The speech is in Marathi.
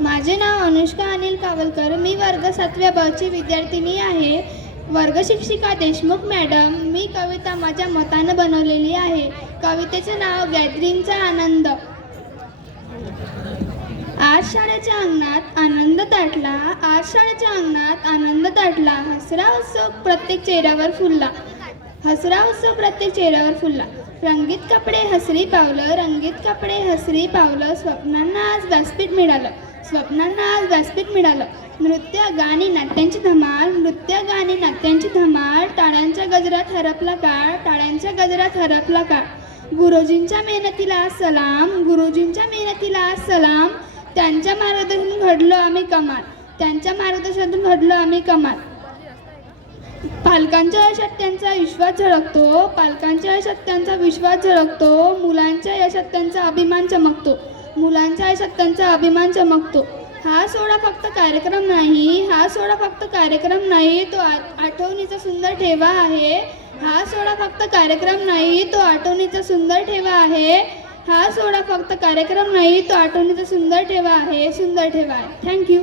माझे नाव अनुष्का अनिल कावलकर. मी वर्ग 7व्या ब ची विद्यार्थिनी आहे. वर्ग शिक्षिका देशमुख मॅडम, मी कविता माझ्या मतानं बनवलेली आहे. कवितेचे नाव गॅदरिंगचा आनंद. आज शाळेच्या अंगणात आनंद दाटला, आज शाळेच्या अंगणात आनंद दाटला. हसरा उत्सव प्रत्येक चेहऱ्यावर फुलला, हसरा उत्सव प्रत्येक चेहऱ्यावर फुलला. रंगीत कपडे हसरी पावलं, रंगीत कपडे हसरी पावलं. स्वप्नांना आज व्यासपीठ मिळालं, स्वप्नांना आज व्यासपीठ मिळालं. नृत्य गाणी नाट्यांची धमाल, नृत्य गाणी नाट्यांची धमाल. टाळ्यांच्या गजरात हरपला काळ, टाळ्यांच्या गजरात हरपला काळ. गुरुजींच्या मेहनतीला सलाम, गुरुजींच्या मेहनतीला सलाम. त्यांच्या मार्गदर्शनातून घडलो आम्ही कमाल, त्यांच्या मार्गदर्शनातून घडलो आम्ही कमाल. पालकांच्या यशात त्यांचा विश्वास झळकतो, पालकांच्या यशात त्यांचा विश्वास झळकतो. मुलांच्या यशात त्यांचा अभिमान चमकतो, मुलांच्या यशात त्यांचा अभिमान चमकतो. हा सोहळा फक्त कार्यक्रम नाही, हा सोहळा फक्त कार्यक्रम नाही, तो आठवणीचा सुंदर ठेवा आहे. हा सोहळा फक्त कार्यक्रम नाही, तो आठवणीचा सुंदर ठेवा आहे. हा सोहळा फक्त कार्यक्रम नाही, तो आठवणीचा सुंदर ठेवा आहे, सुंदर ठेवा आहे. थँक्यू.